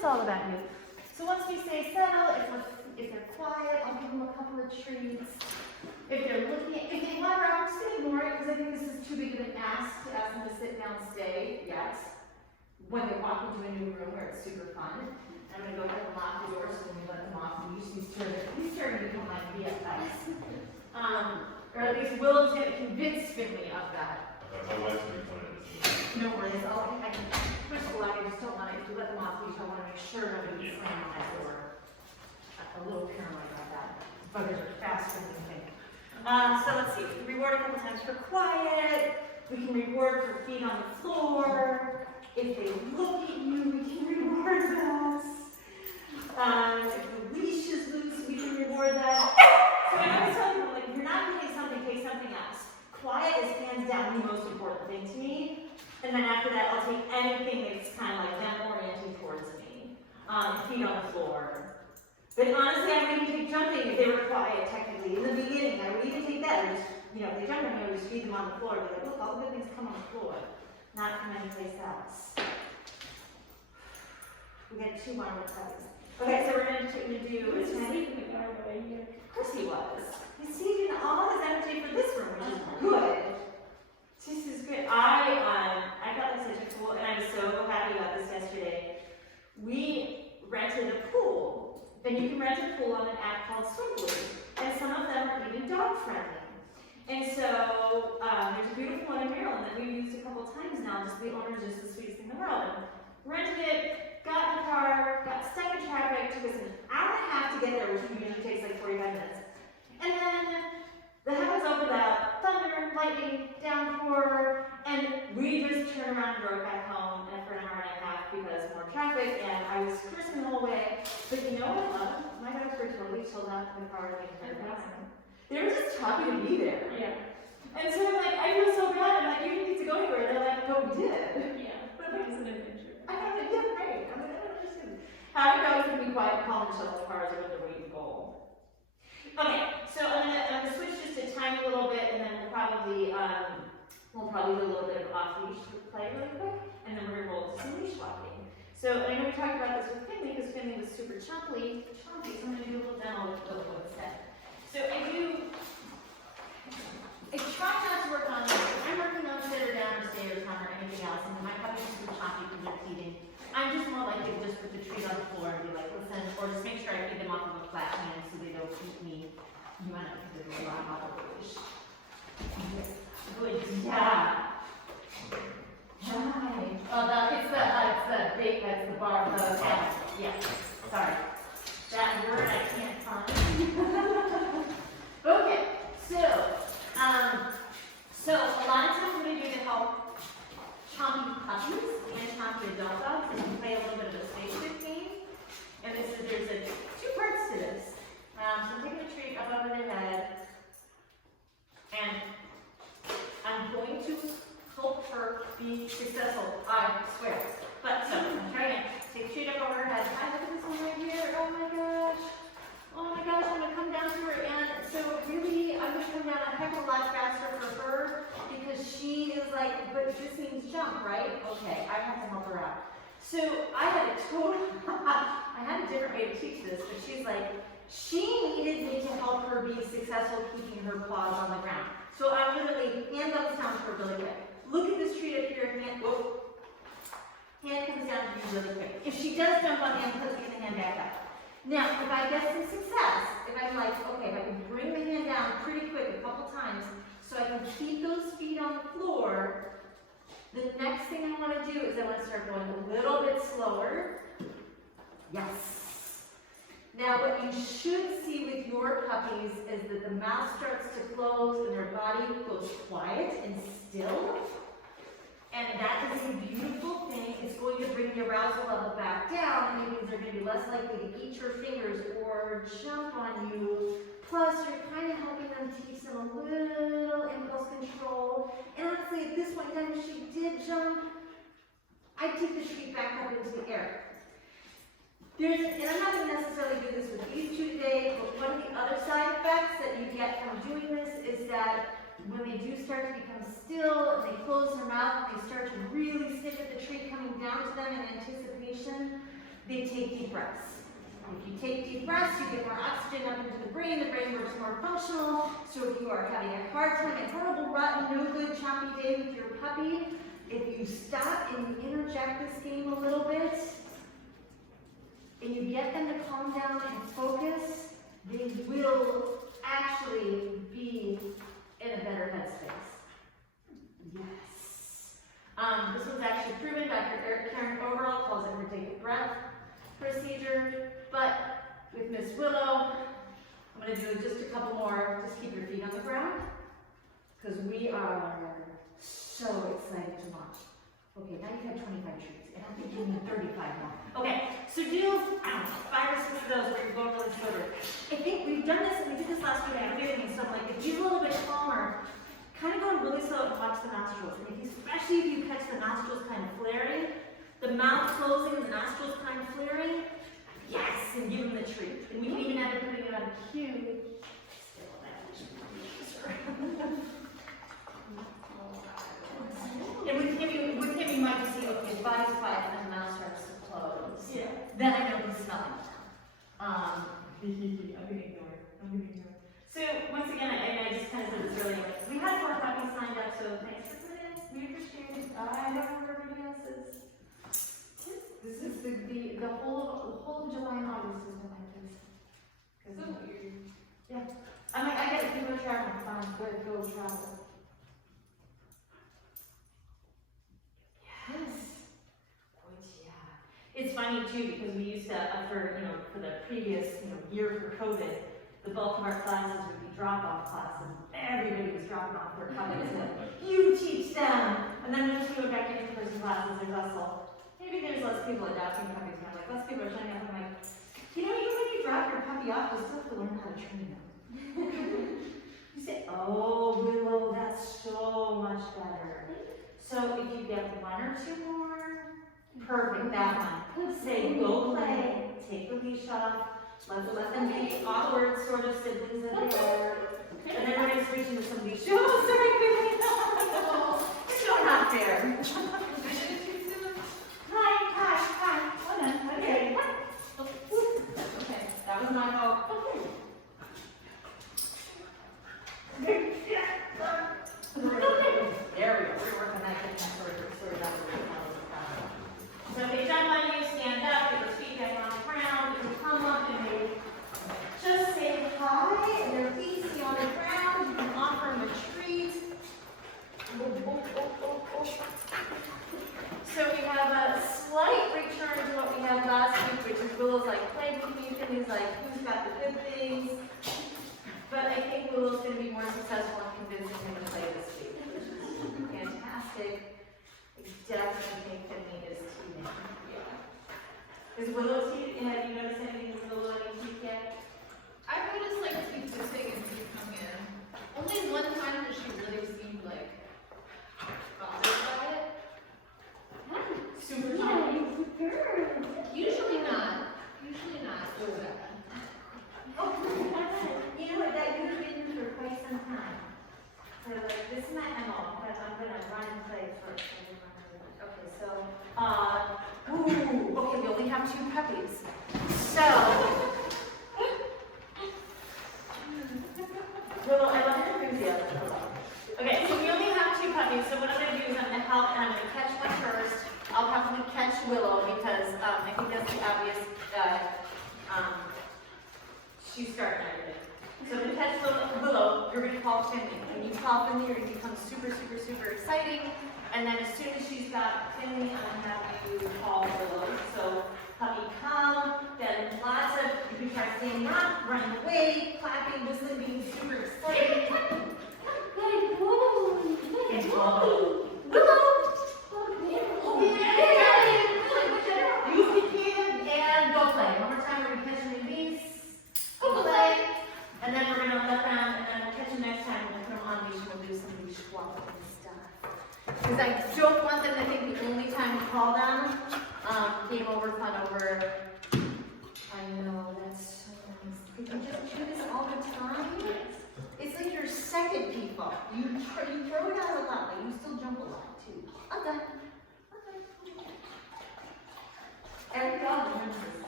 it's all about you. So once we say settle, if they're quiet, I'll give them a couple of treats. If they're looking at, if they hover, I'm just going to ignore it because I think this is too big of an ask to ask them to sit down and stay yet. When they walk into a new room where it's super fun. I'm going to go ahead and lock the door so when we let them off leash, these turn to become my BFFs. Or at least Will's going to convince Finley of that. My wife's pretty funny. No worries, I can push the lock. I just don't want to, if you let them off leash, I want to make sure nobody can slam on that door. A little paranoid about that. Buggers are faster than you think. So let's see, we can reward a couple times for quiet. We can reward for feet on the floor. If they look at you, we can reward those. If the leash is loose, we can reward that. So I always tell people, like, if you're not getting something, take something else. Quiet is hands down the most important thing to me. And then after that, I'll take anything that's kind of like them orienting towards me. Feet on the floor. But honestly, I would even take jumping if they were quiet, technically. In the beginning, I would even take that. I just, you know, if they jump on me, I would just feed them on the floor. Be like, look, all the good things come on the floor, not from anyplace else. We got 2 more puppies. Okay, so we're going to do. He was sleeping in the doorway here. Of course he was. He's saving all his energy for this room, which is good. This is good. I felt like such a cool, and I was so happy about this yesterday. We rented a pool. Then you can rent a pool on an app called Swimply, and some of them are even dog friendly. And so there's a beautiful one in Maryland that we've used a couple times now. Just the owner's just the sweetest thing in the world. Rented it, got in the car, got stuck in traffic, took us an hour and a half to get there, which usually takes like 45 minutes. And then the heavens opened up, thunder, lightning, downpour, and we just turned around and drove back home and for an hour and a half because more traffic, and I was cursing the whole way. But you know what? My dogs were totally chilled out in the car the entire time. They were just happy to be there. Yeah. And so I'm like, I feel so bad. I'm like, you didn't need to go anywhere. They're like, no, we did. Yeah. But like it's an adventure. I know that, yeah, right. I'm like, I don't understand. Having dogs can be quiet, calm, and chill in the car is a good way to go. Okay, so I'm gonna switch just a tiny little bit, and then we'll probably do a little bit of off-leash play really quick, and then we're gonna roll to some leash walking. So I know we talked about this with Finley because Finley was super chompy, so I'm gonna do a little demo with Coco instead. So I try not to work on this. I'm working on sit or down or stay or come or anything else, and my puppy's super chompy because they're feeding. I'm just more likely to just put the treat on the floor and be like, listen, or just make sure I feed them off of a flat hand so they don't eat me. You might not because there's a lot of leash. Good job. Hi. Oh, it's the bar, yeah, sorry. That word I can't find. Okay, so a lot of times what I do to help chompy puppies and chompy adult dogs is we play a little bit of a spaceship game. And there's 2 parts to this. So I'm taking a treat up over their head, and I'm going to help her be successful, I swear. But so I'm trying to take a treat up over her head. I look at this one right here. Oh my gosh. I'm gonna come down to her, and so really I'm gonna come down a heck of a lot faster for her because she is like, but this means jump, right? Okay, I have to help her out. So I had a different way to teach this, but she's like, she needed me to help her be successful keeping her paws on the ground. So I literally hand those down to her really quick. Look at this treat up here, hand, whoa. Hand comes down to you really quick. If she does jump on the hand, put the hand back up. Now, if I get some success, if I'm like, okay, if I can bring the hand down pretty quick a couple times so I can keep those feet on the floor, the next thing I want to do is I want to start going a little bit slower. Yes. Now, what you should see with your puppies is that the mouth starts to close and their body goes quiet and still. And that is a beautiful thing. It's going to bring the arousal level back down, and it means they're going to be less likely to eat your fingers or jump on you. Plus, you're kind of helping them teach them a little impulse control. And honestly, at this point in time, if she did jump, I'd take the treat back up into the air. And I'm not going to necessarily do this with these 2 today, but one of the other side effects that you get from doing this is that when they do start to become still and they close their mouth and they start to really sniff at the treat coming down to them in anticipation, they take deep breaths. If you take deep breaths, you get more oxygen up into the brain works more functional. So if you are having a hard time, a horrible, rotten, no good, choppy day with your puppy, if you stop and you interject this game a little bit, and you get them to calm down and focus, they will actually be in a better headspace. Yes. This was actually proven. Dr. Karen Overall calls it her take a breath procedure. But with Miss Willow, I'm going to do just a couple more. Just keep your feet on the ground, because we are so excited to launch. Okay, now you've had 25 treats, and I'm thinking you need 35 more. Okay, so do 5 or 6 of those where you're going really slower. I think we've done this, and we did this last week at everything and stuff like if you're a little bit calmer, kind of going really slow and watch the nostrils. And especially if you catch the nostrils kind of flaring, the mouth closing and the nostrils kind of flaring, yes, and give them the treat. And we can even end up putting it on cue. And with him, you might just see, okay, his body's quiet and the mouth starts to close. Yeah. Then I know he's smelling. I'm gonna ignore it. So once again, I just kind of said this earlier. We had 4 puppies signed up, so thanks for coming in. We appreciate it. I don't know where everybody else is. This is the whole of July and August has been like this. So weird. Yeah. I'm like, I got to go travel. Fine, good, go travel. Yes. It's funny too, because we used to, after, for the previous, year for COVID, the bulk of our classes would be drop-off classes. Everybody was dropping off their puppies. You teach them! And then when we go back to in-person classes, there's also, maybe there's less people adopting puppies, and I'm like, less people are showing up. I'm like, even when you drop your puppy off, you still have to learn how to train them. You say, oh, Willow, that's so much better. So if you get 1 or 2 more, perfect, that one. Say, go play, take the leash off, let them be awkward sort of siblings that they are. And then we're going to switch into some leash. Oh, sorry, Billy. It's so not fair. Hi. Hold on. Okay. Okay, that was my fault. There we go. We're working that thing sort of out of the So they jump on you, stand up, get your feet back on the ground, you can come up and they just say hi, and their feet stay on the ground. You can offer them a treat. So we have a slight return to what we had last week, which is Willow's like, play with me, and he's like, who's got the good things? But I think Willow's going to be more successful in convincing him to play this week, which is fantastic. I definitely think that he is teething. Yeah. Is Willow teething? Have you noticed anything with Willow any teeth yet? I've noticed like teeth missing and teeth coming in. Only one time where she really seemed like bothered by it. Super tiny. Usually not. Usually not. So bad. Oh, you know what? That you've been here for quite some time. So like, this is my MO, but I'm gonna run and play first. Okay, so okay, we only have 2 puppies. So Willow, I love your enthusiasm. Okay, so we only have 2 puppies, so what I'm gonna do is I'm gonna help and I'm gonna catch one first. I'll probably catch Willow because I think that's the obvious she's starting everything. So I'm going to catch Willow, you're going to call Finley. When you call Finley, you're going to become super exciting. And then as soon as she's got Finley, I'm going to have you call Willow. So puppy come, then lots of, you can try standing up, running away, clapping, whistling, being super excited. Willow! You can and go play. One more time, we're going to catch them in leash. Go play. And then we're going to let them, and then we'll catch them next time. We'll put them on leash. We'll do some leash walking and stuff. Because I don't want them to think the only time we call them, game over, fun over. I know, that's so nice. Did you just do this all the time? It's like your second people. You throw it out a lot, but you still jump a lot too. Okay. Every dog learns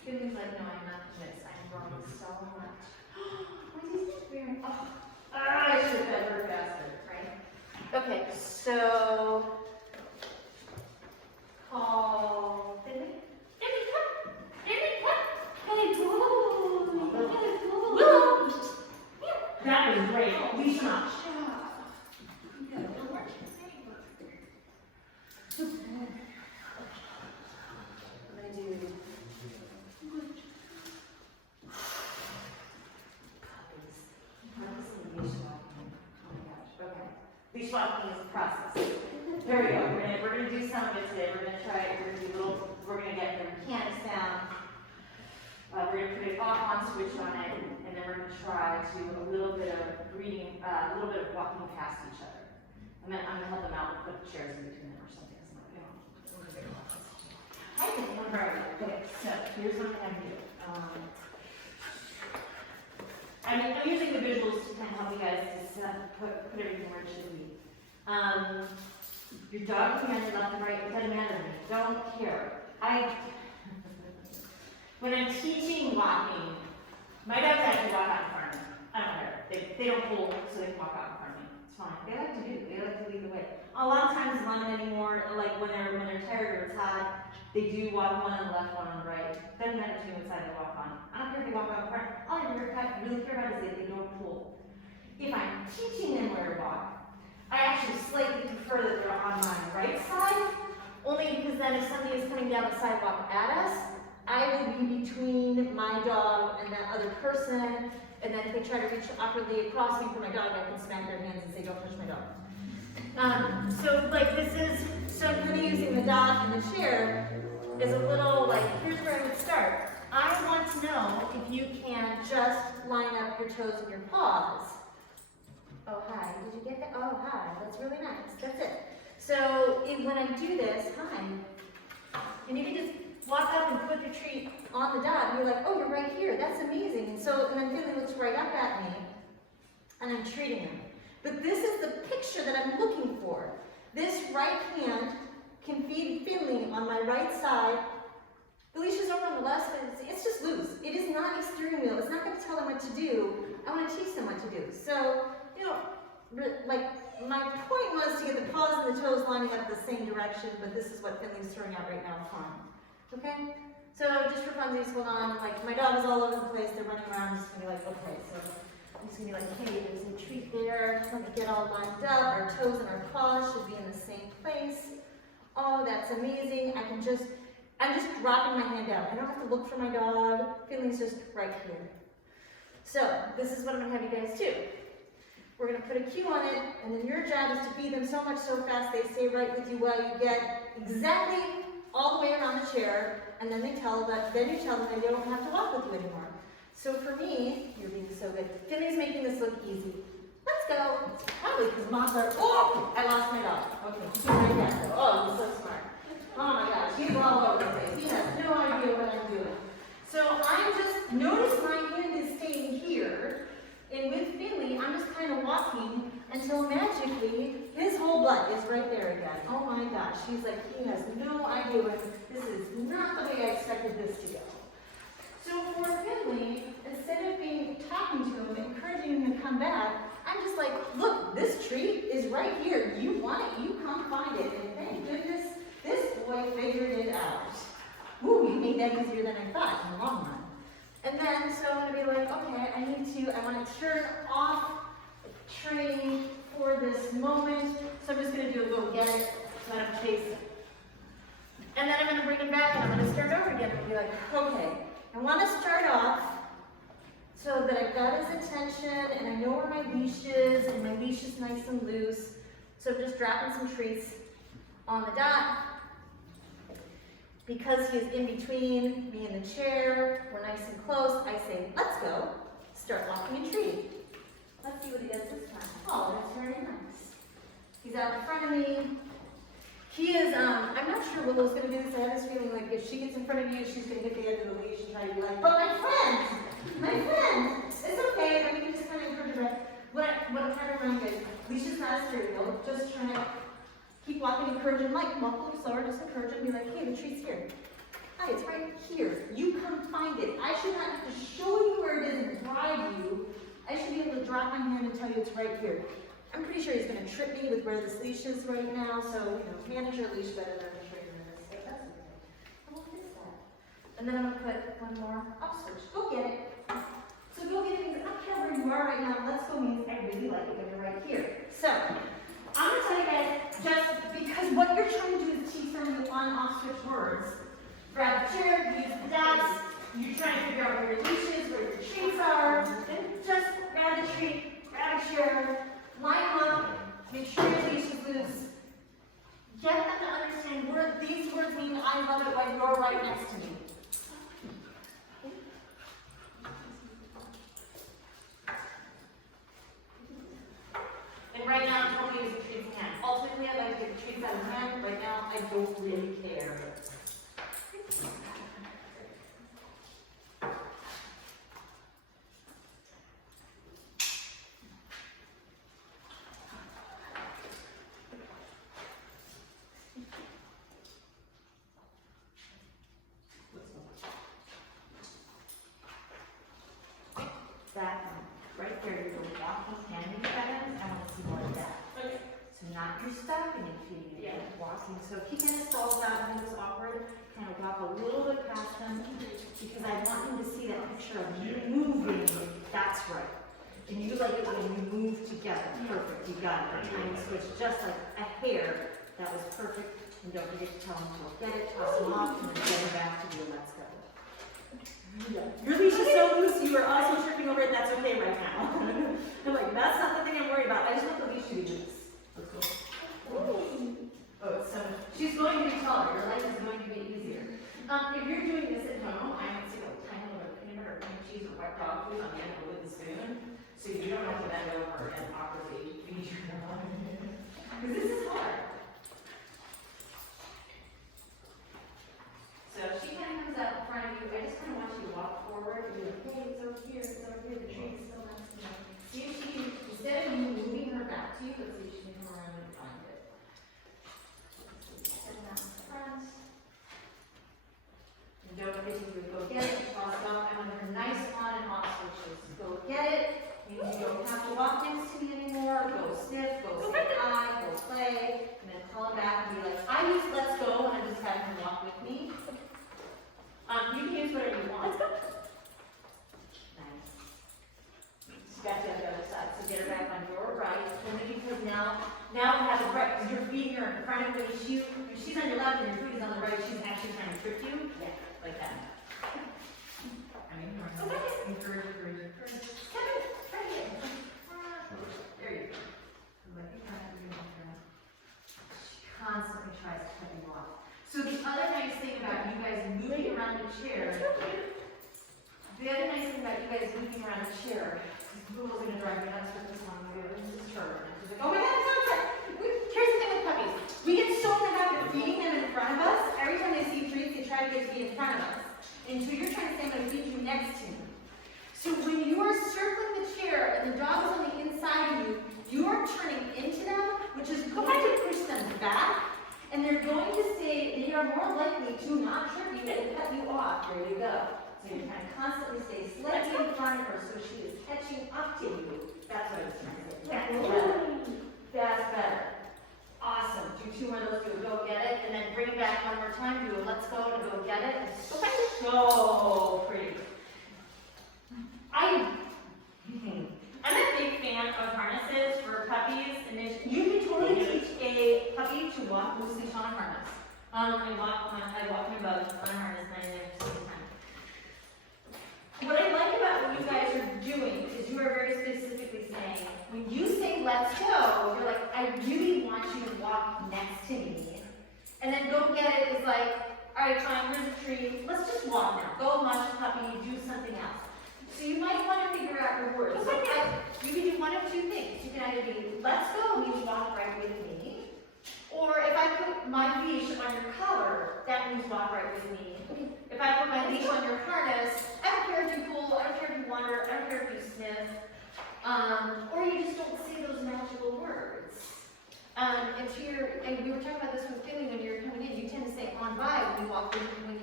Feelings like, no, I'm not this, I'm growing so much. My teeth are weird. Oh, I should have fed her faster, right? Okay, so call Finley. Finley, come. Finley, come. Hey, boo. Hey, boo. That was great. We should not. I'm gonna do leash walking is a process. Here we go. We're gonna do some of it today. We're gonna try. We're gonna get the mechanics down. We're gonna put it off on, switch on it, and then we're gonna try to a little bit of breathing, a little bit of walking past each other. I'm gonna help them out and put chairs in between them or something. I think I'm very good. Okay, so here's what I'm gonna do. I'm using the visuals to kind of help you guys to put everything where it should be. Your dog can run left and right, it doesn't matter to me. Don't care. When I'm teaching walking, my dogs actually walk out in front of me. I don't care. They don't pull so they can walk out in front of me. It's fine. They like to do. They like to lead the way. A lot of times, London anymore, like when they're tired or tired, they do walk one on the left, one on the right. Doesn't matter to me what side they walk on. I don't care if they walk out in front. All I really care about is that they don't pull. If I'm teaching them where to walk, I actually slightly prefer that they're on my right side, only because then if somebody is coming down the sidewalk at us, I will be between my dog and that other person, and then if they try to reach awkwardly across me for my dog, I can smack their hands and say, don't touch my dog. So I'm kind of using the dot and the chair as a little, like, here's where I would start. I want to know if you can just line up your toes and your paws. Oh, hi, did you get that? Oh, hi, that's really nice, that's it. So when I do this, hi, and you can just walk up and put your treat on the dot, and you're like, oh, you're right here, that's amazing. And then Finley looks right up at me, and I'm treating him. But this is the picture that I'm looking for. This right hand can feed Finley on my right side. The leash is over on the left, but it's just loose. It is not a steering wheel. It's not going to tell them what to do. I want to teach them what to do. So, like, my point was to get the paws and the toes lining up the same direction, but this is what Finley's throwing out right now. Fine. Okay? So, just for funsies, hold on. Like, my dog is all over the place. They're running around. I'm just going to be like, okay, so I'm just going to be like, hey, there's a treat there. Let me get all lined up. Our toes and our paws should be in the same place. Oh, that's amazing. I'm just dropping my hand out. I don't have to look for my dog. Finley's just right here. So, this is what I'm going to have you guys do. We're going to put a cue on it, and then your job is to feed them so much so fast they stay right with you while you get exactly all the way around the chair, and then you tell them they don't have to walk with you anymore. So for me, you're being so good. Finley's making this look easy. Let's go. Probably because mom's like, oh, I lost my dog. Okay, she's right there. Oh, you're so smart. Oh my gosh, he's all over the place. He has no idea what I'm doing. So I just notice my hand is staying here, and with Finley, I'm just kind of walking until magically his whole butt is right there again. Oh my gosh, he's like, he has no idea what this is not the way I expected this to go. So for Finley, instead of talking to him, encouraging him to come back, I'm just like, look, this treat is right here. You want it, you come find it. And thank goodness this boy figured it out. Ooh, you made that easier than I thought in the long run. And then, so I'm going to be like, okay, I want to turn off training for this moment. So I'm just going to do a little get it, so I don't chase it. And then I'm going to bring him back and I'm going to start over again and be like, okay, I want to start off so that I've got his attention and I know where my leash is and my leash is nice and loose. So I'm just dropping some treats on the dot. Because he is in between me and the chair, we're nice and close, I say, let's go. Start walking and treating. Let's see what he does this time. Oh, that's very nice. He's out in front of me. He is, I'm not sure Willow's going to do this. I have this feeling like if she gets in front of you, she's going to hit the end of the leash and try to be like, but my friend, it's okay. I mean, you just kind of encourage her. What I'm trying to remind you guys, leash is not a steering wheel. Just trying to keep walking, encourage him, like, walk a little slower, just encourage him, be like, hey, the treat's here. Hi, it's right here. You come find it. I should not have to show you where it is and drive you. I should be able to drop my hand and tell you it's right here. I'm pretty sure he's gonna trip me with where this leash is right now, so, you know, manage your leash better than I'm sure you're gonna say. That's okay. I will fix that. And then I'm gonna put one more off switch. Go get it. So go get it means I don't care where you are right now. Let's go means I really like it when you're right here. So, I'm gonna tell you guys, just because what you're trying to do is teach them the on-off switch words. Grab a chair, use the dots, you're trying to figure out where your leash is, where your treats are, and just grab a treat, grab a chair, line up, make sure your leash is loose. Get them to understand where these words mean I love it when you're right next to me. And right now, I'm totally using treats hand. Ultimately, I'd like to get the treats out of hand. Right now, I don't really care. That right there, you're going to walk these hand in seconds. I want to see more of that. Okay. So not you're stopping and feeding it, Yeah. walking. So if he kind of stalls out and it's awkward, kind of walk a little bit past him because I want him to see that picture of you moving. That's right. And you like it when you move together. Perfect. You got it. Tiny switch, just like a hair. That was perfect. And don't forget to tell him to go get it, toss him off, and then get him back to you. Let's go. Your leash is so loose, you are also tripping over it, that's okay right now. I'm like, that's not the thing I'm worried about, I just want the leash to be loose. Let's go. Oh, it's so much. She's going to be taller, your life is going to be easier. If you're doing this at home, I would say a tiny little peanut butter, cream cheese, or white dog food on the end of a wooden spoon, so you don't have to bend over and awkwardly feed your dog. Because this is hard. So she kind of comes out in front of you. I just kind of want you to walk forward and be like, hey, it's over here, the tree is still next to me. See if she can, instead of you moving her back to you, let's see if she can come around and find it. Set it out in front. And don't forget to go get it, toss it off. I want her nice on and off switches. Go get it. Means you don't have to walk next to me anymore. Go sniff, go say hi, go play, and then call him back and be like, I use let's go when I'm just having him walk with me. You can use whatever you want. Nice. She got you on the other side, so get her back on your right. Only because now we have it right, because you're feeding her in front of you. If she's on your left and your food is on the right, she's actually trying to trip you. Yeah, like that. I mean, encourage. Come in, right here. There you go. She constantly tries to cut you off. So the other nice thing about you guys moving around the chair, she's gonna drive me nuts with this one. This is her. And she's like, oh my God, it's not fair. Here's the thing with puppies. We get so in the habit of feeding them in front of us. Every time they see treats, they try to get to be in front of us. And so you're trying to say, I'm gonna feed you next to me. So when you are circling the chair and the dog is on the inside of you, you are turning into them, which is going to push them back. And they're going to stay, they are more likely to not trip you and cut you off. There you go. So you're trying to constantly stay slightly in front of her so she is catching up to you. That's what I was trying to say. That's better. That's better. Awesome. Do two more of those. Do a go get it. And then bring it back one more time. Do a let's go and a go get it. It's so pretty. I'm a big fan of harnesses for puppies, and you can totally teach a puppy to walk loosely on a harness. I walk my bug on a harness 99% of the time. What I like about what you guys are doing is you are very specifically saying, when you say let's go, you're like, I really want you to walk next to me. And then go get it is like, all right, fine, here's a tree. Let's just walk now. Go munch the puppy, do something else. So you might want to figure out your words. So you can do one of two things. You can either be, let's go, means walk right with me. Or if I put my leash on your collar, that means walk right with me. If I put my leash on your harness, I don't care if you pull, I don't care if you wander, I don't care if you sniff. Or you just don't say those magical words. If you're, and we were talking about this with Philly when you're coming in, you tend to say on by when you walk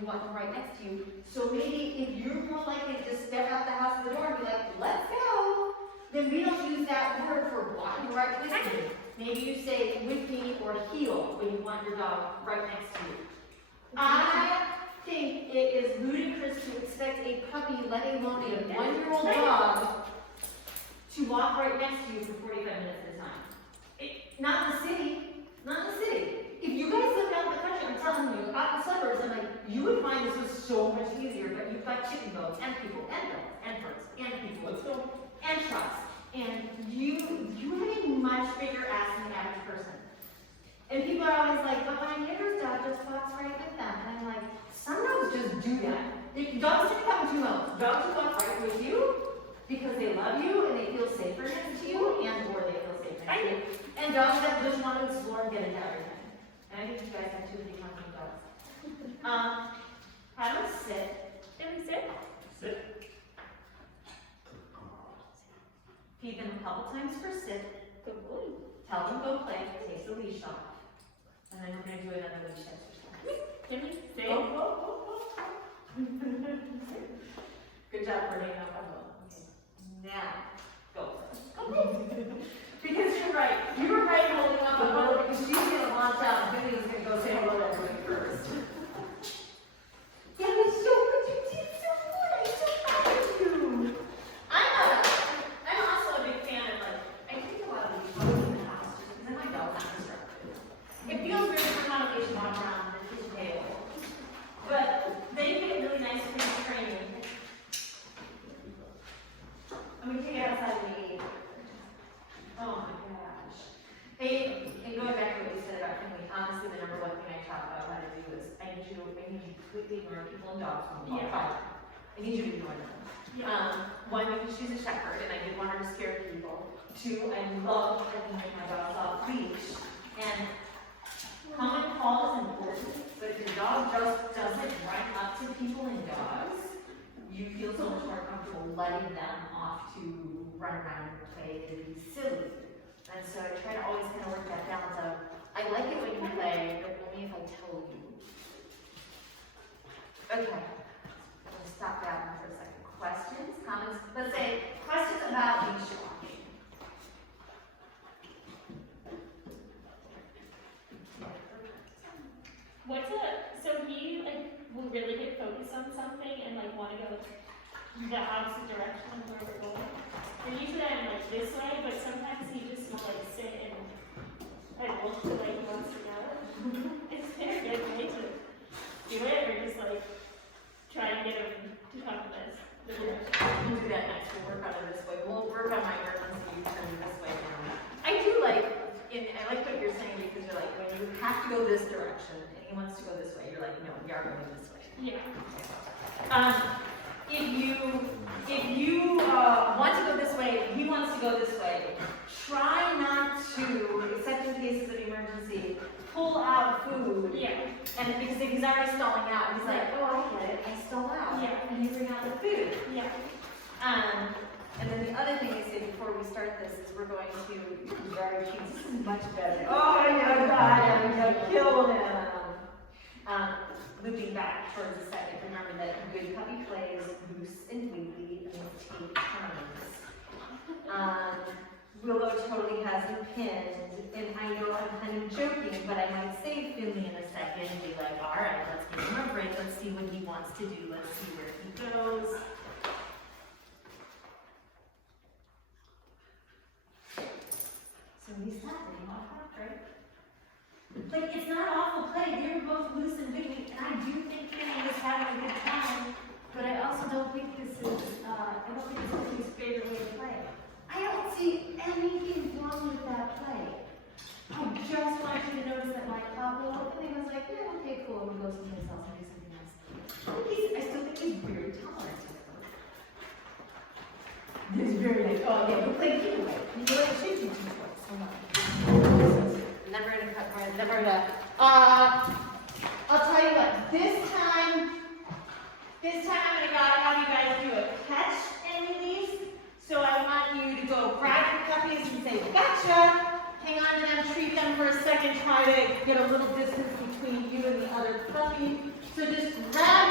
want them right next to you. So maybe if you're more likely to just step out the house the door and be like, let's go, then we don't use that word for walking right with me. Maybe you say with me or heel when you want your dog right next to you. I think it is ludicrous to expect a puppy, let alone a 1-year-old dog, to walk right next to you for 45 minutes at a time. Not in the city. Not in the city. If you guys lived out in the country, I'm telling you, out in the suburbs, and like, you would find this was so much easier, but you've got chicken boats and people and dogs and birds and people. Let's go. And trucks. And you have a much bigger ass than the average person. And people are always like, but my neighbor's dog just walks right with them. And I'm like, some dogs just do that. Dogs tend to come in 2 modes. Dogs who walk right with you because they love you and they feel safer next to you, and or they feel safe next to you. And dogs that just want to explore and get into everything. And I think you guys have 2 big hunting dogs. Have them sit. Can we sit? Sit. Feed them a couple times per sit. Good boy. Tell them go play. Take the leash off. And then we're going to do another leash exercise. Can we sit? Oh. Good job for hanging out. Okay. Now, go. Because you're right. You were right holding up a boat because she's going to launch out and Vivian's going to go say hello to everybody first. Yeah, it's so good. You did so good. I'm so proud of you. I'm also a big fan of like, I think a lot of these dogs in the house, just because my dog's not constructed. It feels weird for connotation walk around the kitchen table. But they get really nice free training. I'm gonna take it outside of the gate. Oh my gosh. Hey, and going back to what you said about Kinley, honestly, the number one thing I talk about how to do is I need you to completely ignore people and dogs when you walk by. I need you to ignore them. One, because she's a shepherd and I didn't want her to scare people. 2, I love having my dogs off leash. And common call is important, but if your dog just doesn't run up to people and dogs, you feel so much more comfortable letting them off to run around and play and be silly. And so I try to always kind of work that balance of, I like it when you play, but only if I tell you. Okay, I'm gonna stop that one for a second. Questions, comments? Let's say, questions about leash walking. So he like will really get focused on something and like want to go the opposite direction of where we're going. And usually I'm like this way, but sometimes he just will like sit and look to like he wants to go. It's very good way to do it, or just like try and get him to come this the direction. We'll do that next. We'll work on it this way. We'll work on my reference so you turn this way now. I do like, and I like what you're saying because you're like, when you have to go this direction and he wants to go this way, you're like, no, we are going this way. Yeah. If you want to go this way and he wants to go this way, try not to, except in cases of emergency, pull out food. Yeah. And because if he's already stalling out, he's like, oh, I get it, I stall out. Yeah. And you bring out the food. Yeah. And then the other thing I say before we start this is we're going to, we've already changed, this is much better. Oh my God, I killed him. Looping back towards the second, remember that good puppy play is loose and wiggly and take turns. Willow totally has him pinned, and I know I'm kind of joking, but I might save Finley in a second and be like, all right, let's give him a break, let's see what he wants to do, let's see where he goes. So we stopped and he walked off, right? Like, it's not awful play, they were both loose and wiggly, and I do think Finley was having a good time, but I also don't think this is his favorite way to play. I don't see anything wrong with that play. I just want you to notice that my top will open and he was like, yeah, okay, cool, we'll go someplace else and do something else. I still think he's very tolerant of her. He's very like, oh yeah, but play the other way. You know what? Shoot you too much. So much. Never gonna cut my, never gonna, I'll tell you what, this time I'm gonna have you guys do a catch and release. So I want you to go grab your puppies and say, gotcha! Hang on to them, treat them for a second, try to get a little distance between you and the other puppy. So just grab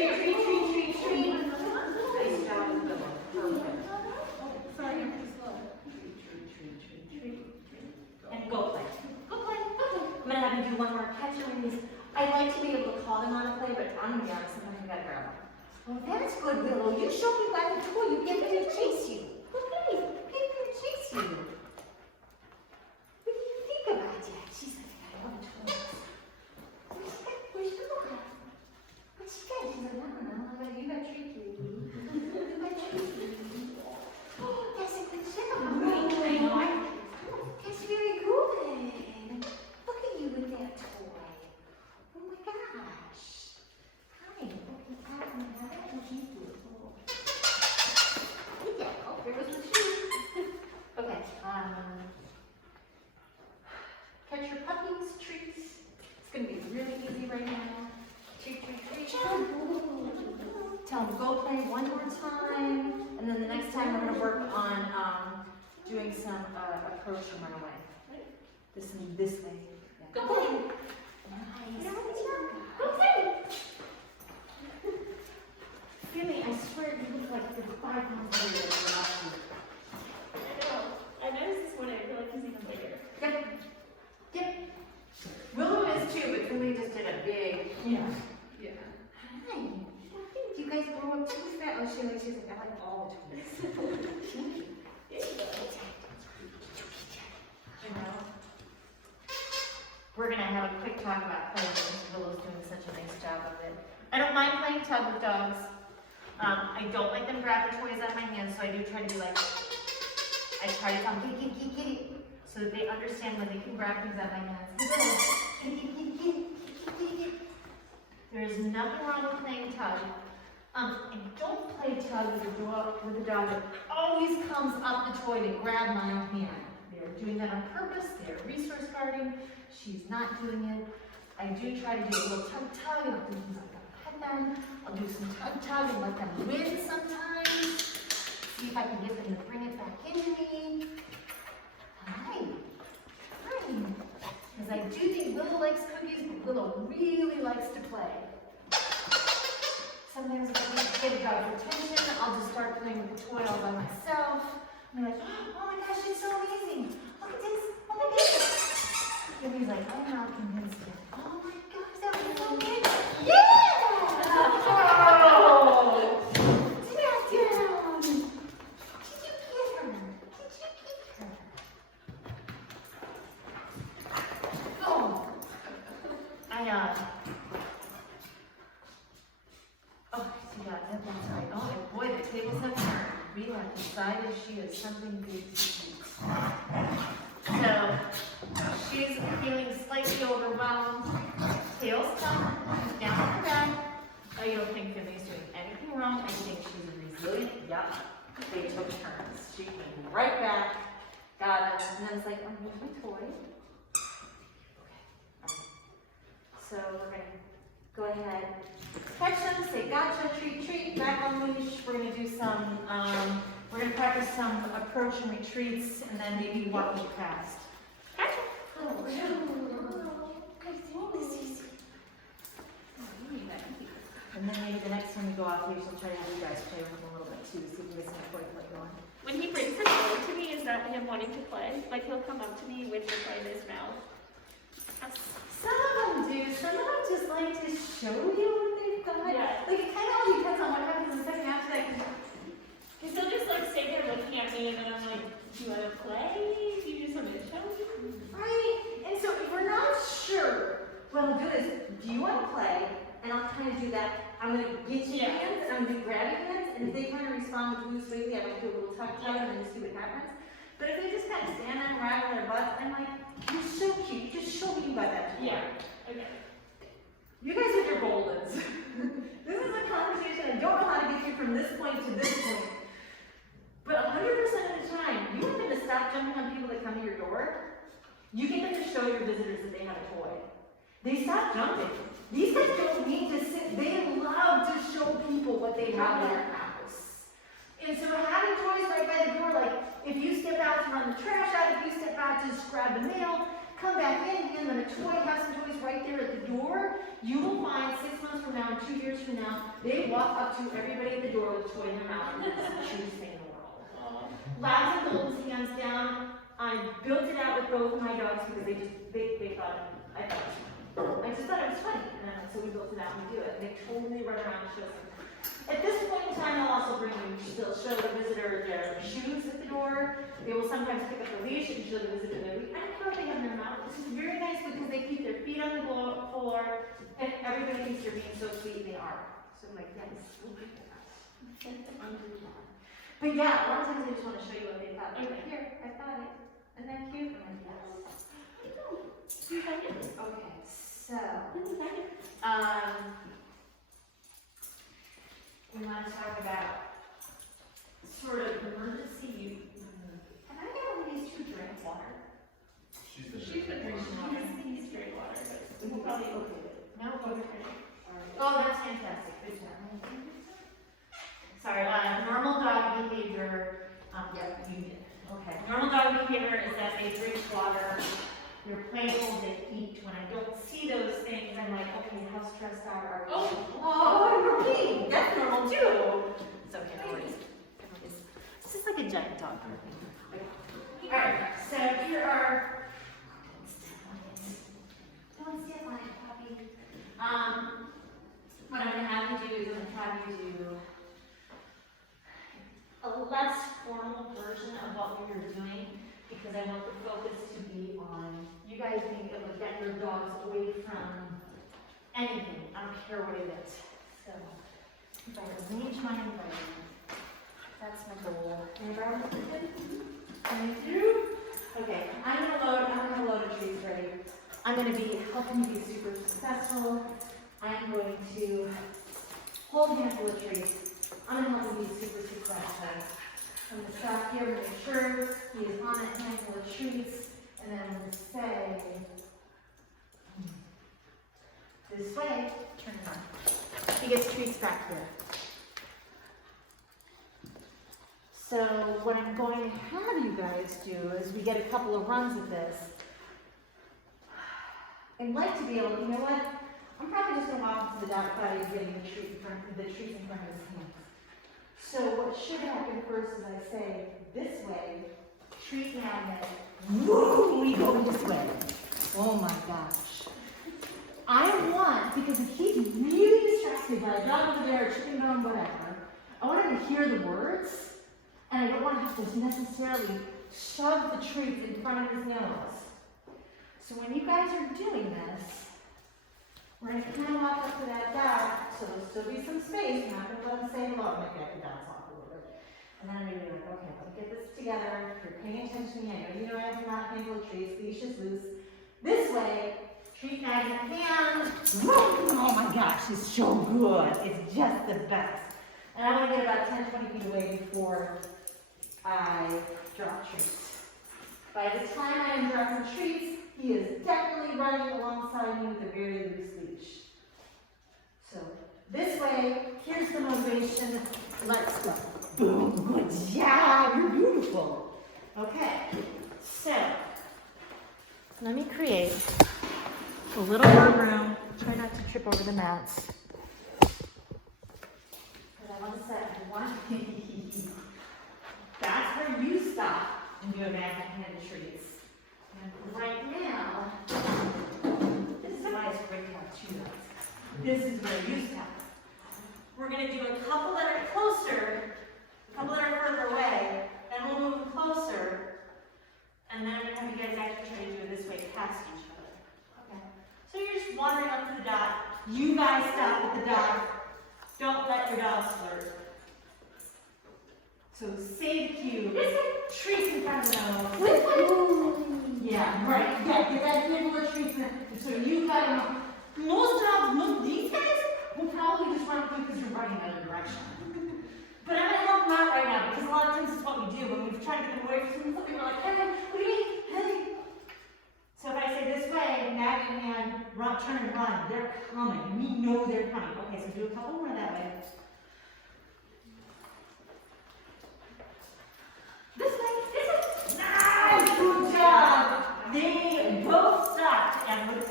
Treat, treat, treat, treat, treat. Nice job, Willow. Perfect. Sorry, I'm too slow. Treat, treat, treat, treat, treat. And go play. Go play, go play. I'm gonna have you do one more catch and release. I'd like to be able to call them on a play, but I'm gonna be honest, sometimes you gotta grab them. Well, that's good, Willow. You showed me by the toy. You get me to chase you. Okay, get me to chase you. What do you think about that? She's like, I love toys. Where's the book? What's she got? She's like, I don't know. I'm like, you got treat you. You got treat you. Oh, that's a good job. I know. That's very good. Look at you with that toy. Oh my gosh. Hi. Okay, how did you do it? Oh. Yeah. Oh, there was the shoe. Okay. Catch your puppies, treats. It's gonna be really easy right now. Treat, treat, treat. Tell them go play one more time, and then the next time we're gonna work on doing some approach and run away. This way. Yeah. Go play. Nice. Go play. Really, I swear you look like the 5 months later than last week. I know. I noticed this morning. I feel like he's even bigger. Yep. Yep. Willow is too, but Lily just did a big, Yeah. Yeah. hi. Do you guys grow up too fast? Oh, she's like, I like all the twins. Thank you. There you go. You know? We're gonna have a quick talk about playing. Willow's doing such a nice job of it. I don't mind playing tug with dogs. I don't like them grab the toys out of my hands, so I do try to be like, I try to tell them, kitty, kitty, kitty, so that they understand when they can grab things out of my hands. Kitty, kitty, kitty, kitty, kitty, kitty. There is nothing wrong with playing tug. And don't play tug with a dog that always comes up the toy to grab my hand. They're doing that on purpose. They're resource guarding. She's not doing it. I do try to do a little tug tug, and I'll do things like that. Pet them. I'll do some tug tug and let them win sometimes. See if I can get them to bring it back into me. Hi. Hi. Because I do think Willow likes cookies, but Willow really likes to play. Sometimes if I need to get a dog's attention, I'll just start playing with the toy all by myself. I'm like, oh my gosh, it's so amazing. Look at this. Oh my goodness. And he's like, I'm not convinced yet. Oh my gosh, that was so good. Yeah! Oh! Sit down. Did you get her? Did you get her? Oh. That's right. Oh boy, the tables have turned. We have decided she is something big to eat. So, she's feeling slightly overwhelmed. Tails come, down her back. Oh, you don't think Finley's doing anything wrong? I think she's resilient. Yep. They took turns. She came right back, got it, and then it's like, oh, here's my toy. Okay. So we're gonna go ahead, catch them, say gotcha, treat, treat, back on leash. We're gonna do some, we're gonna practice some approach and retreats, and then maybe walking past. Gotcha. Oh, and then maybe the next time we go out here, she'll try to have you guys play with him a little bit too, see if you get some toy play going. When he brings his toy to me, is that him wanting to play? Like he'll come up to me with the toy in his mouth. Some of them do. Some of them just like to show you what they've got. Yeah. Like it kind of all depends on what happens in the second after that. Because he'll just like stay there looking at me, and then I'm like, do you want to play? Do you just want me to show you? Right. And so if we're not sure, what I'll do is, do you want to play? And I'll kind of do that. I'm going to get your hands, and I'm going to do grab your hands, and if they kind of respond with loose weighty, I might do a little tuck tuck and then see what happens. But if they just kind of stand there and waggle their butts, I'm like, you're so cute. Just show me by that toy. Yeah. Okay. You guys are your goldens. This is a conversation I don't know how to get you from this point to this point. But 100% of the time, you want them to stop jumping on people that come to your door. You get them to show your visitors that they have a toy. They stop jumping. These guys don't need to sit. They love to show people what they have in their house. And so having toys right by the door, like if you step out to run the trash out, if you step out to just grab the mail, come back in, hand them a toy, have some toys right right there at the door, you will find 6 months from now, 2 years from now, they walk up to everybody at the door with a toy in their mouth, and it's the cutest thing in the world. Labs and Goldens, hands down. I built it out with both of my dogs because they thought, I just thought it was funny, and so we built it out and we do it. They totally run around and show them. At this point in time, I'll also bring you, they'll show the visitor their shoes at the door. They will sometimes pick up the leash and show the visitor their leash. I don't care what they have in their mouth. This is very nice because they keep their feet on the floor, and everybody thinks they're being so sweet, they are. So I'm like, yes, we'll do that. But yeah, a lot of times I just want to show you what they found. Okay, here, I found it. Isn't that cute? I'm like, yes. Okay, so, we want to talk about sort of emergency. Can I get one of these to drink water? She's been drinking water. He's straight water, but we'll probably okay with it. No, okay. Oh, that's fantastic. Good job. Sorry, normal dog behavior. Yep, you did. Okay. Normal dog behavior is that they drink water. They're playful. They eat. When I don't see those things, I'm like, okay, how stressed out are you? Oh, you're peeing. That's normal too. It's okay. No worries. This is like a giant dog. All right. So here are. Don't sit on it, puppy. What I'm going to have you do is I'm going to have you do a less formal version of what we were doing because I want the focus to be on you guys being able to get your dogs away from anything. I don't care what it is. So if I arrange my environment, that's my goal. Environment good? Thank you. Okay, I'm gonna load a trees ready. I'm gonna be helping you be super successful. I'm going to hold a handful of trees. I'm gonna help you be super successful. I'm gonna stop here, make sure he is on a handful of trees, and then I'm gonna say, this way, turn it on. He gets treats back here. So what I'm going to have you guys do is we get a couple of runs at this. I'd like to be able, you know what? I'm probably just gonna walk into the dog body and getting the trees in front of his hands. So what should happen first is I say, this way, treat magnet, woo, we go this way. Oh my gosh. I want, because if he's really distracted by a dog over there, chicken bone, whatever, I want him to hear the words, and I don't want to have to necessarily shove the treats in front of his nose. So when you guys are doing this, we're going to kind of walk up to that dog, so there'll still be some space. I'm not going to let him say hello. I'm going to get the dogs off a little bit. And then I'm going to be like, okay, let's get this together. If you're paying attention to me, I know I have not handle trees. Leash is loose. This way, treat magnet hand. Oh my gosh, it's so good. It's just the best. And I want to get about 10-20 feet away before I drop treats. By the time I am dropping treats, he is definitely running alongside me with a very loose leash. So this way, here's the motivation. Let's go. Boom, good job, you're beautiful. Okay, so let me create a little more room. Try not to trip over the mats. Because I want to set one. That's where you stop and do a magnet hand treats. And right now, this is why it's great to have two dogs. This is where you stop. We're going to do a couple that are closer, a couple that are further away, then we'll move closer, and then I'm going to have you guys actually try to do it this way, past each other. Okay? So you're just wandering up to the dot. You guys stop at the dot. Don't let your dogs flirt. So say the cue. Treats in front of the nose. Yeah, right. Yeah, get that handful of treats in. So you got them. Most dogs, these guys will probably just run quick because you're running the other direction. But I'm going to help them out right now because a lot of times it's what we do when we've tried to get away from something. We're like, hey, what do you mean? Hey. So if I say this way, magnet hand, run, turn and run, they're coming. We know they're coming. Okay, so do a couple more that way. This way. Nice! Good job! They both stopped and looked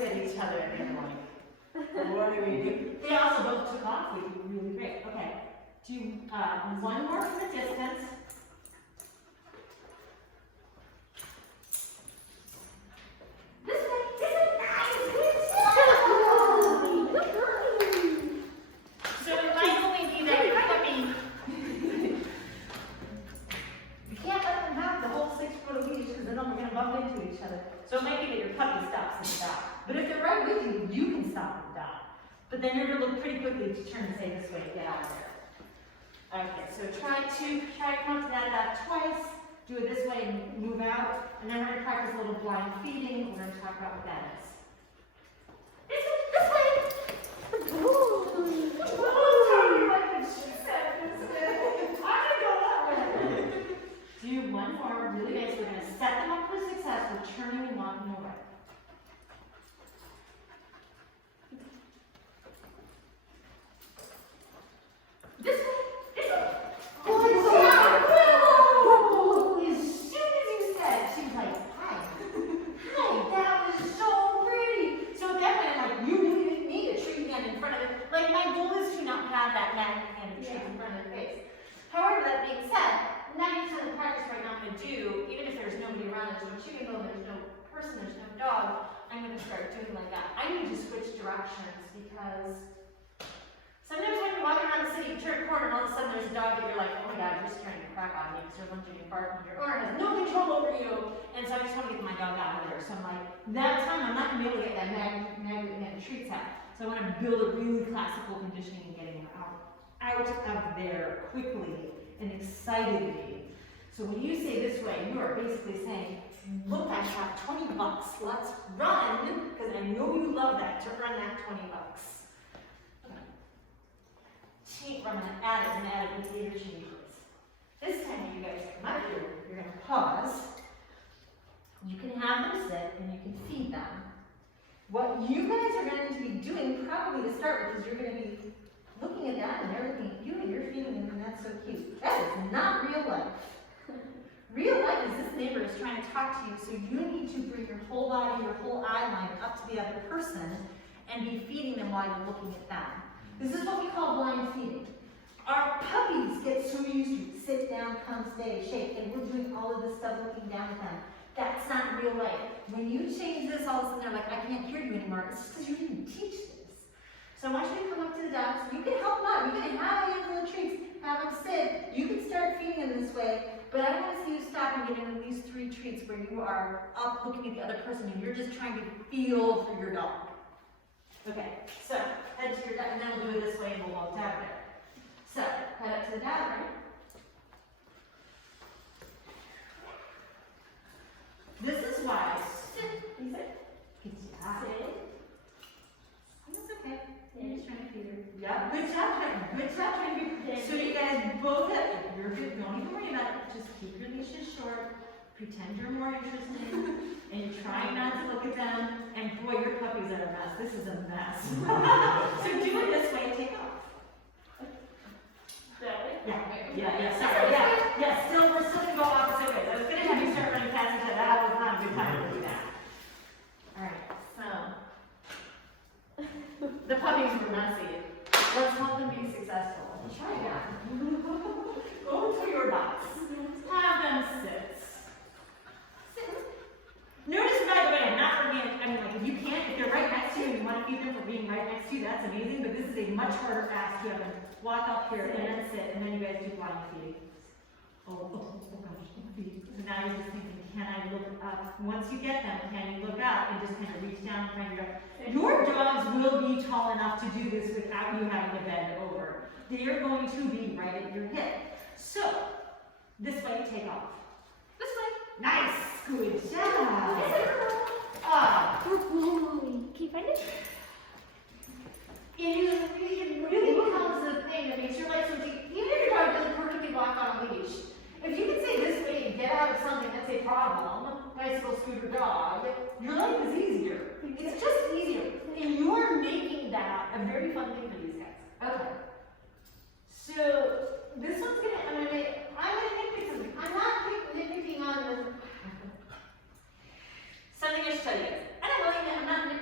looked at each other and they're like, what do we do? They also both took off, which was really great. Okay, do one more from a distance. This way, nice, so it might only be that you're puppy. You can't let them have the whole 6 foot leash because then they're gonna bump into each other. So it might be that your puppy stops and stops. But if they're right with you, you can stop and stop. But then you're gonna look pretty quickly to turn and say this way to get out of there. Okay, so try to come up to that twice. Do it this way and move out. And then we're gonna practice a little blind feeding. We're gonna talk about what that is. This way. Do one more really nice. We're gonna set them up for success. We're turning and walking away. This way. Oh, it's so as soon as you said, she was like, hi. Hi, that was so pretty. So definitely, like, you really didn't need a tree hand in front of it. Like, my goal is to not have that magnet hand of trees in front of the face. However, that being said, 90% of the practice right now I'm going to do, even if there's nobody around, there's no chicken bone, there's no person, there's no dog, I'm going to start doing like that. I need to switch directions because sometimes when you're walking around the city, you turn a corner and all of a sudden there's a dog that you're like, oh my god, you're just trying to crack on me because you're lunging and barking. Your owner has no control over you. And so I just want to get my dog out of there. So I'm like, that time I'm not going to be able to get that magnet and treats out. So I want to build a really classical conditioning and getting her out of there quickly and excitedly. So when you say this way, you are basically saying, look, I have $20. Let's run, because I know you love that, to earn that $20. I'm going to add it with the changes. This time when you guys come up here, you're going to pause. You can have them sit and you can feed them. What you guys are going to be doing probably to start with is you're going to be looking at that and they're looking at you and you're feeding them, and that's so cute. That is not real life. Real life is this neighbor is trying to talk to you, so you need to bring your whole body, your whole eye line up to the other person and be feeding them while you're looking at them. This is what we call blind feeding. Our puppies get so used to sit down, come, stay, shake, and we're doing all of this stuff looking down at them. That's not real life. When you change this, all of a sudden they're like, I can't hear you anymore. It's just because you didn't teach this. So I want you to come up to the dogs. You can help them out. You can have a handful of treats, have them sit. You can start feeding them this way, but I don't want to see you stop and get at least 3 treats where you are up looking at the other person and you're just trying to feel for your dog. Okay, so head to your dog, and then we'll do it this way and we'll walk down there. So, head up to the dog, right? This is why sit. You sit. Good job. Sit. That's okay. I'm just trying to feed her. Yeah, good job, Trent. Good job, Trent. So you guys both have, you're good. Don't even worry about it. Just keep your leashes short. Pretend you're more interested. And you're trying not to look at them. And boy, your puppies are a mess. This is a mess. So do it this way and take off. Yeah, sorry, yeah, still, we're still gonna go opposite ways. I was gonna have you start running past each other, that was not a good time to do that. Alright, so. The puppies were messy. Let's help them be successful. Try that. Go to your dogs. Have them sit. Notice, by the way, I'm not forgetting, I mean, like, if you can't, if they're right next to you and you want to feed them for being right next to you, that's amazing, but this is a much harder ask. You have them walk up here and then sit, and then you guys do blind feeding. Oh gosh, feed. So now you're just thinking, can I look up? Once you get them, can you look up and just kind of reach down and find your dog? Your dogs will be tall enough to do this without you having to bend over. They are going to be right at your hip. So, this way, take off. This way. Nice. Good job. Can you find it? It really becomes the thing that makes your life so deep. Even if your dog doesn't perfectly walk on a leash, if you can say this way and get out of something that's a problem, bicycle, scooter, dog, your life is easier. It's just easier. And you're making that a very fun thing for these guys. Okay. So, this one's I'm gonna nitpick something. I'm not nitpicking on the something I should tell you guys. I'm not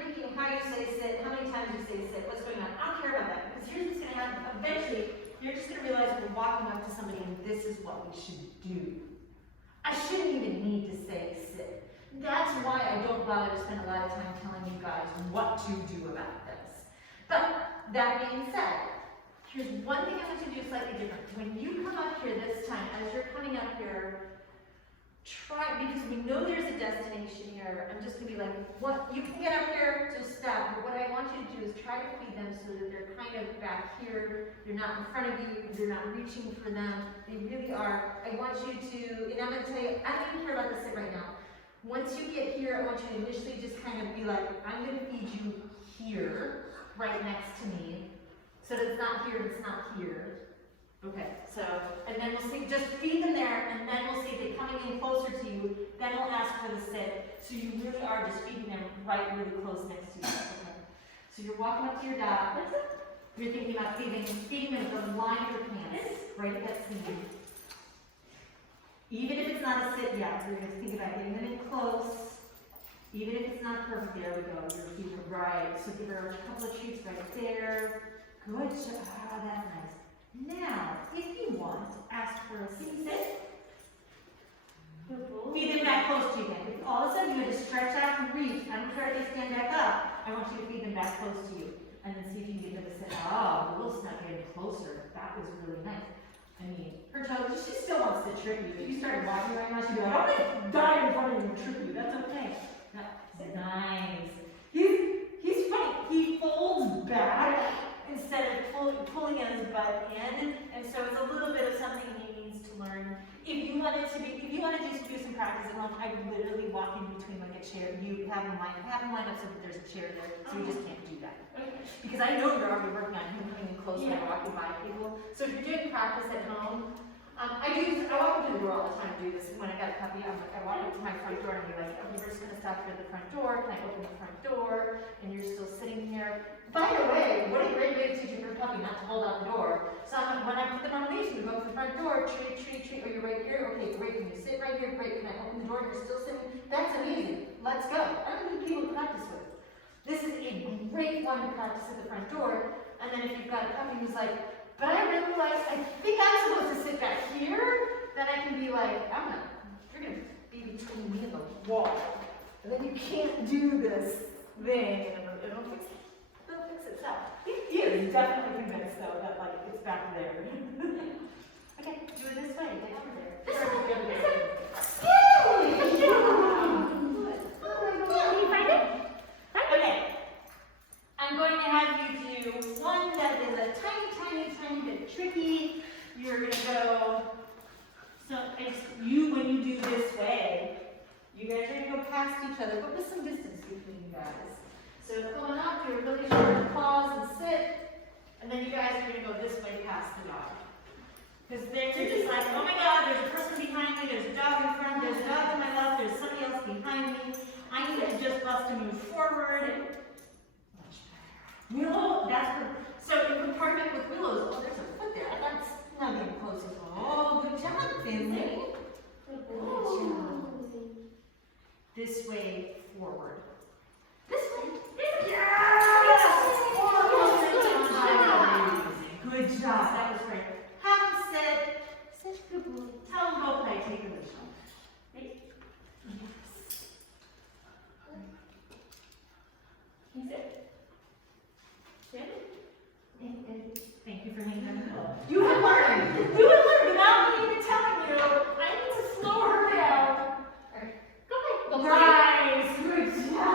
walking up to somebody and this is what we should do. I shouldn't even need to say sit. That's why I don't bother to spend a lot of time telling you guys what to do about this. But that being said, here's one thing I want you to do slightly different. When you come up here this time, as you're coming up here, try, because we know there's a destination here, I'm just gonna be like, what, you can get up here, just stop, but what I want you to do is try to feed them so that they're kind of back here, they're not in front of you, you're not reaching for them, they really are. I want you to, and I'm gonna tell you, I don't even care about the sit right now. Once you get here, I want you to initially just kind of be like, I'm gonna feed you here, right next to me, so that it's not here, it's not here. Okay, so, and then we'll see, just feed them there, and then we'll see if they're coming in closer to you, then we'll ask for the sit. So you really are just feeding them right really close next to you. Okay. So you're walking up to your dog, you're thinking about feeding them from the line of your pants, right at that seam. Even if it's not a sit yet, you're gonna think about getting them in close. Even if it's not perfect, there we go, you're feeding them right. So give her a couple of treats right there. Good job, that's nice. Now, if you want, ask for a seat sit. Feed them back close to you again. If all of a sudden you had to stretch out and reach, I don't care if they stand back up, I want you to feed them back close to you. And then see if you can get them to sit. Oh, the little snuck getting closer. That was really nice. I mean, her toe, she still wants to trick you. If you started walking right now, she'd be like, I'm gonna die in front of you and trip you. That's okay. That's nice. He's funny. He folds back instead of pulling his butt in, and so it's a little bit of something he needs to learn. If you wanted to just do some practice at home, I would literally walk in between like a chair. You have them line up so that there's a chair there, so you just can't do that. Okay. Because I know you're already working on him coming in close when walking by people. So if you're doing practice at home, I walk into the door all the time to do this. When I got a puppy, I walk up to my front door and be like, oh, we're just gonna stop here at the front door. Can I open the front door? And you're still sitting here. By the way, what a great way to teach your puppy not to hold out the door. So when I put them on a leash, we go up to the front door, treat. Oh, you're right here? Okay, great. Can you sit right here? Great. Can I open the door? You're still sitting? That's amazing. Let's go. I don't need people to practice with. This is a great one to practice at the front door. And then if you've got a puppy who's like, but I realize I think I'm supposed to sit back here, then I can be like, you're gonna be between me and the wall. And then you can't do this thing, and it'll fix itself. He is definitely convinced though that like it's back there. Okay, do it this way, get over there. This way. Yay! Can you find it? Okay. I'm going to have you do one that is a tiny bit tricky. You're going to go, so when you do this way, you guys are going to go past each other, but with some distance between you guys. So going up, you're really short, pause and sit, and then you guys are going to go this way past the dog. Because they're just like, oh my God, there's a person behind me, there's a dog in front, there's a dog to my left, there's somebody else behind me. I need to just bust to move forward. Willow, so in compartment with Willow's, oh, there's a foot there. That's not even close at all. Oh, good job, Finley. Good job. This way forward. This way. Yes! Good job. That was great. Have them sit. Sit, good boy. Tell them go play. Take a leash off. Right? Yes. Can you sit? Thank you for hanging out. You would learn without me even telling you. I need to slow her down. Go ahead. Nice. Good job.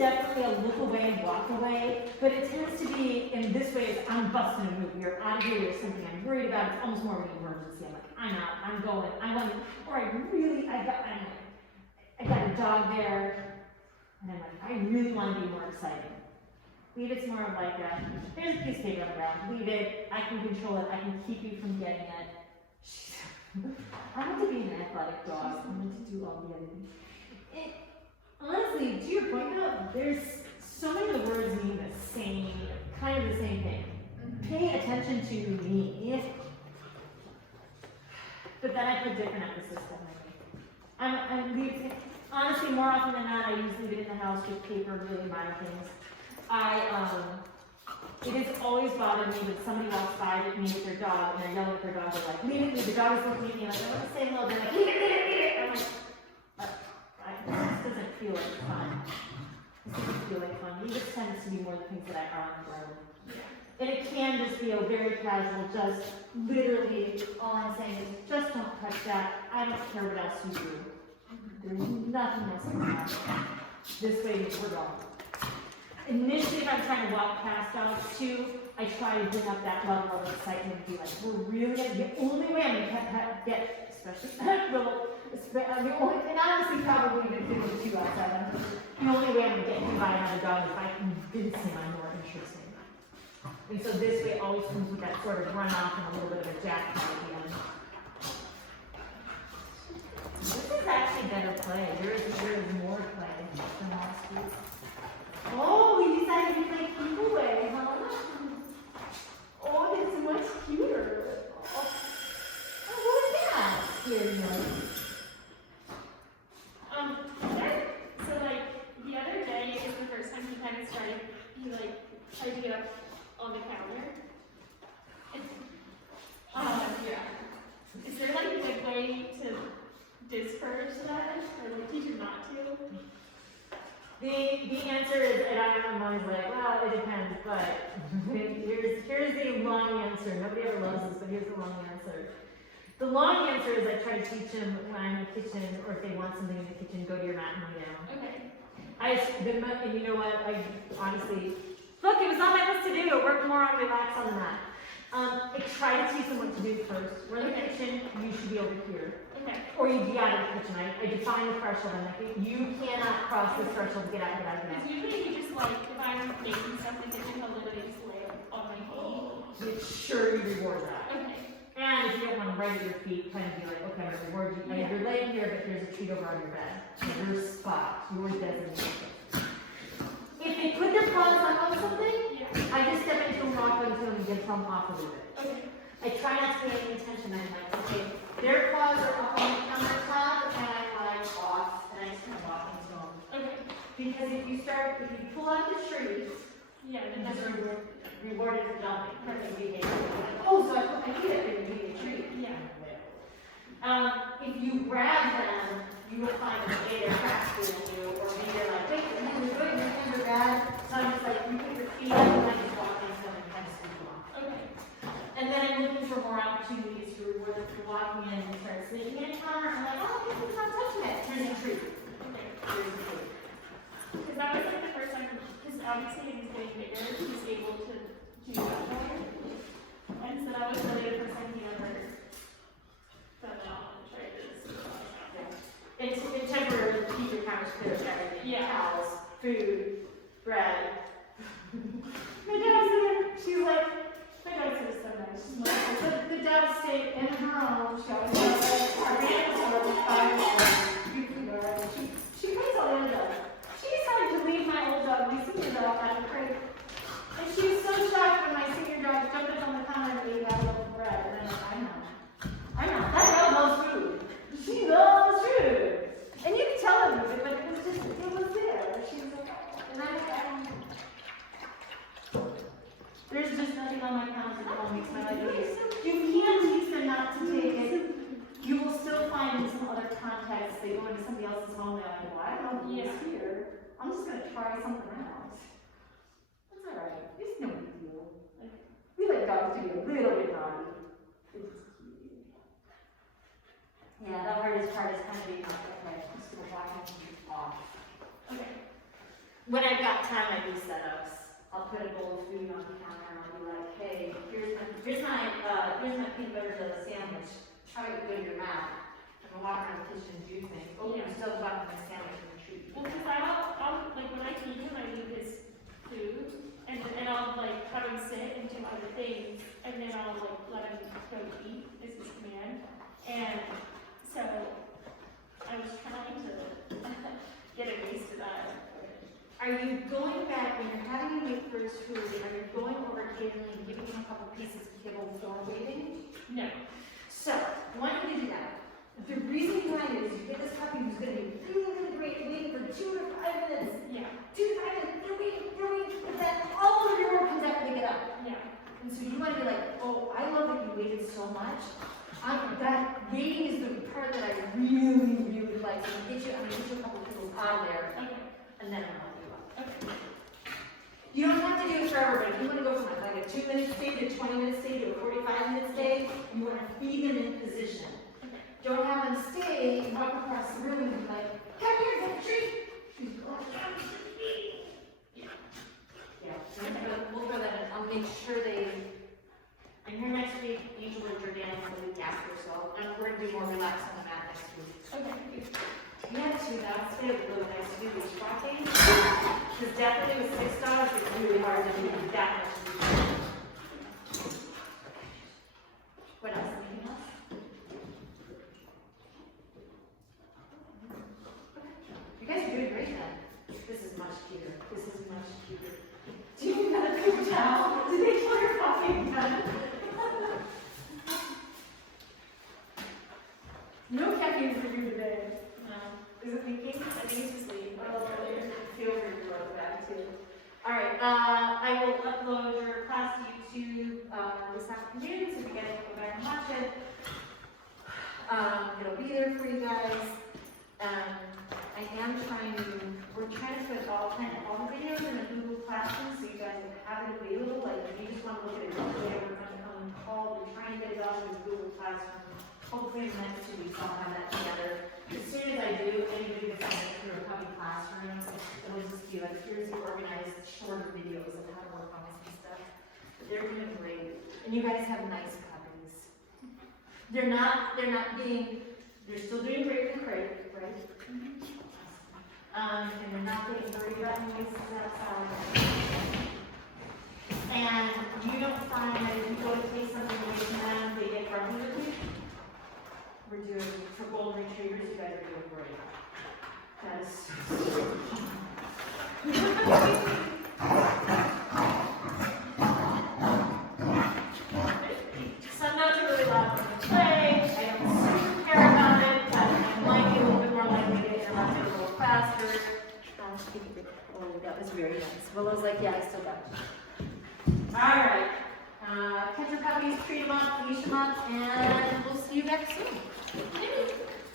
definitely a look away and walk away, but it tends to be in this way, it's I'm busting a move, you're out of here, there's something I'm worried about, it's almost more of an emergency. I'm like, I'm out, I'm going, I want, or I got a dog there, and I'm like, I really want to be more exciting. Leave it's more of like here's a piece of paper on the ground, leave it, I can control it, I can keep you from getting it. I want to be an athletic dog, I want to do all the editing. Honestly, to your point though, there's so many of the words mean the same, kind of the same thing. Pay attention to me. But then I put different emphasis on it. Honestly, more often than not, I usually leave it in the house with paper, really minor things. It has always bothered me when somebody walks by me with their dog and they're yelling at their dog, they're like, leave it, the dog is looking at me, like, I want to say hello, they're like, leave it. I'm like, this doesn't feel like fun. This doesn't feel like fun. Leave it tends to be more the things that I are on the road. And it can just feel very casual, just literally, all I'm saying is, just don't touch that. I don't care what else you do. There's nothing else going on. This way, we're going. Initially, if I'm trying to walk past dogs too, I try to bring up that level of excitement and be like, we're really gonna, the only way I'm gonna get, especially, and honestly, probably even 52 outside, the only way I'm gonna get him by another dog is if I convince him I'm more interesting. And so this way always comes with that sort of runoff and a little bit of a jackpot at the end. This is actually better play. There is more play than last week. Oh, we decided to play people way, huh? Oh, it's much cuter. Oh, what is that? Scary noise. So like the other day is the first time he kind of started. He like tried to get up on the counter. Yeah. Is there like a good way to discourage that, or like teach him not to? The answer is, and I'm always like, well, it depends, but here's the long answer. Nobody ever loves this, but here's the long answer. The long answer is I try to teach them when I'm in the kitchen, or if they want something in the kitchen, go to your mat and lay down. Okay. And you know what, I honestly, look, it was on my list to do, work more on relax on the mat. I try to teach them what to do first. We're in the kitchen, you should be over here. Okay. Or you'd be out of the kitchen. I define the threshold. I'm like, you cannot cross this threshold to get out of the Because mat. usually he just like, if I'm making stuff in the kitchen, he'll literally just lay on my feet. Make sure you reward that. Okay. And if you don't want them right at your feet, kind of be like, okay, I'm going to reward you. Yeah. You're laying here, but here's a treat over on your bed. Your spot, your designation. If they put their paws on something, Yeah. I just step into them, walk into them, and get them off a little bit. Okay. I try not to pay any attention. I'm like, okay, their paws are up on the countertop, and I'm like off, and I just kind of walk into them. Okay. Because if you pull out the trees, Yeah, then that's that's rewarded for jumping. Perfect behavior. Oh, so I put my feet up and you need a tree. Yeah. If you grab them, you will find that A, they're fast-fooling you, or B, they're like, wait, your hands are good, your hands are bad. So I'm just like, you put your feet up, and I just walk into them and kind of scoop them off. Okay. And then I'm looking for more opportunities to reward them for walking in and start sneaking in a counter. I'm like, oh, he's not touching it. Here's a treat. Okay. Here's a treat. Because that was like the first time, because obviously he's getting bigger, he's able to do that more. And so that was really the first time he ever done that and tried to see what happened. And temporarily keep your counters clear of everything. Yeah. Towels, food, bread. My dog's there. She's like, my dog's there so nice. She's like, the dog stayed in her own. She always does like, our animals are like 5 hours. She plays all the other dogs. She decided to leave my old dog, my senior dog, out of the crate. And she was so shocked when my senior dog jumped up on the counter and ate that little bread. And I'm like, I know. That dog loves food. She loves food. And you can tell her music, but it was there. She was like, oh. And there's just nothing on my counter that makes my life easier. You can't teach them not to take it. You will still find in some other contexts, they go into somebody else's home, they're like, well, I don't know what's here. I'm just going to try something else. That's all right. It's no big deal. We let dogs to be a little bit naughty. It's cute. Yeah, the hardest part is kind of being like, okay, I'm just going to walk into off. Okay. when I've got time, I do setups. I'll put a bowl of food on the counter, and I'll be like, hey, here's my peanut butter jelly sandwich. Try it with your mouth. I'm gonna walk around the kitchen and do things. Oh, Yeah. I'm still talking my sandwich and treat. Well, because I'll, like, when I feed him, I leave his food, and I'll, like, have him sit and do other things, and then I'll, like, let him go eat, is his command. And so, I was trying to get a taste of that. Are you going back, when you're having him wait for his food, are you going over occasionally and giving him a couple pieces of kibble before waiting? No. So, why don't you do that? The reason behind it is you get this puppy who's gonna be really, really great waiting for 2 to 5 minutes. Yeah, 2 to 5 minutes, they're waiting, but then all of your work comes after they get up. yeah. And so you wanna be like, oh, I love that you waited so much. That waiting is the part that I really, really like. So I'm gonna get you a couple of people out of there, Okay, and then I'll help you out. okay. You don't have to do it forever, but if you wanna go from like a 2-minute stay to a 20-minute stay to a 45-minute stay, you wanna feed them in position. Don't have them stay and walk across the room and be like, come here, get a treat. She's going, yeah, so we'll throw that in. I'll make sure I'm here next week, Angel and Jordan the week after, so we're gonna do more relax on the mat next week. Okay. We had 2 dogs today, but really nice to do was walking. Because definitely with 6 dogs, it's really hard to do that much. What else? Anything else? You guys are doing great then. This is much cuter. This is much cuter. Do you have a paper towel? Did they kill your coffee again? No caffeine for you today. No. Is it thinking? I think it's asleep. Oh, really? Feel free to love that too. All right. I will upload your class to YouTube this afternoon, so if you guys can go back and watch it. It'll be there for you guys. We're trying to put all the videos in a Google Classroom so you guys will have it available. Like if you just want to look at it quickly, we're going to come and call. We're trying to get it all in Google Classroom. Hopefully in the next 2 weeks I'll have that together. As soon as I do, anybody that's going to go through a puppy classroom, it'll just be like, here's the organized shorter videos of how to work on this and stuff. But they're doing great. And you guys have nice puppies. They're still doing great in the crate, right? And they're not getting very bad noises outside. And you don't find that if you go to take something away from them, they get grumpy with you? We're doing, for golden retrievers, you guys are doing great. That is some dogs are really loud when they play. I don't super care about it, but I'm likely a little bit more likely to get interrupted a little faster. Oh, that was very nice. Willow's like, yeah, I still got it. All right. Catch your puppies, treat them up, leash them up, and we'll see you back soon.